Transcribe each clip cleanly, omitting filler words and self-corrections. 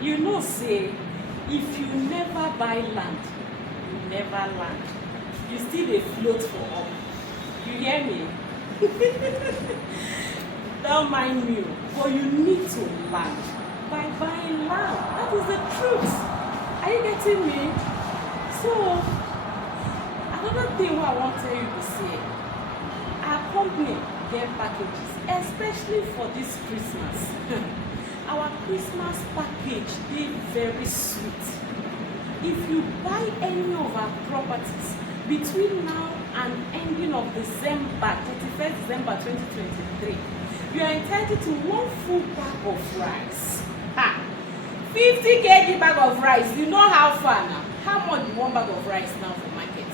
You know, say, if you never buy land, you never land. You still dey float for up. You hear me? Don't mind me, but you need to land by buying land. That is the truth. Are you getting me? So, another thing what I want to tell you to say, our company get packages, especially for this Christmas. Our Christmas package is very sweet. If you buy any of our properties between now and ending of December, 31st December 2023, you are entitled to one full bag of rice. 50 kg bag of rice. You know how far now? How much is one bag of rice now for market?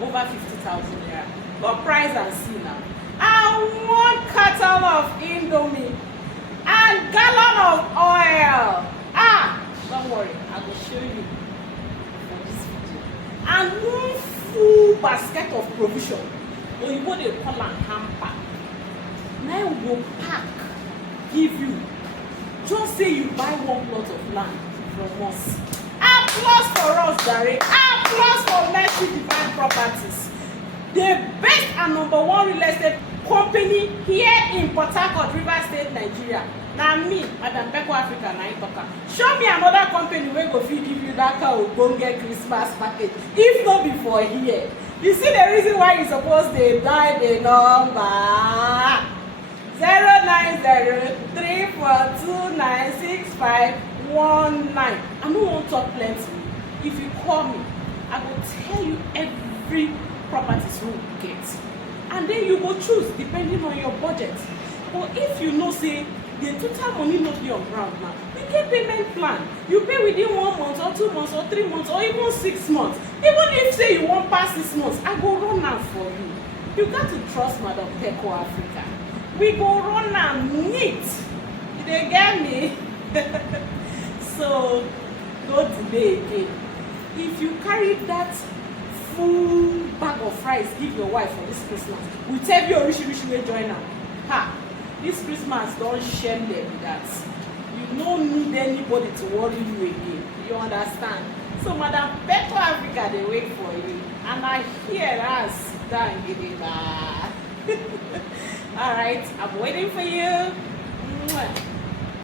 Over 50,000 naira. Go price and see now. And one carton of Indomie and gallon of oil. Don't worry, I will show you for this video. And one full basket of provision. Or you what they call a hamper. Now we will pack, give you. Just say you buy one plot of land from us. Applause for us, Gary. Applause for Mercy Divine Properties. The best and number one real estate company here in Port-Harcourt, Rivers State, Nigeria. Now me, Madam Beko Africa, na talker. Show me another company wey go fit give you that kind of bonge Christmas package. If not before here. You see the reason why you suppose to die the number 09034296519. I no wan talk plenty. If you call me, I will tell you every properties you get. And then you go choose depending on your budget. But if you know say the total money not be on ground now, we get payment plan. You pay within 1 month or 2 months or 3 months or even 6 months. Even if say you won't pass 6 months, I go run am for you. You got to trust Madam Beko Africa. We go run am neat. They get me. So no delay again. If you carry that full bag of rice give your wife for this Christmas, we tell you rich way join am. This Christmas don't shame them with that. You don't need anybody to worry you again. You understand? So Madam Beko Africa, they wait for you. And I hear us down getting that. Alright, I'm waiting for you. Mwah.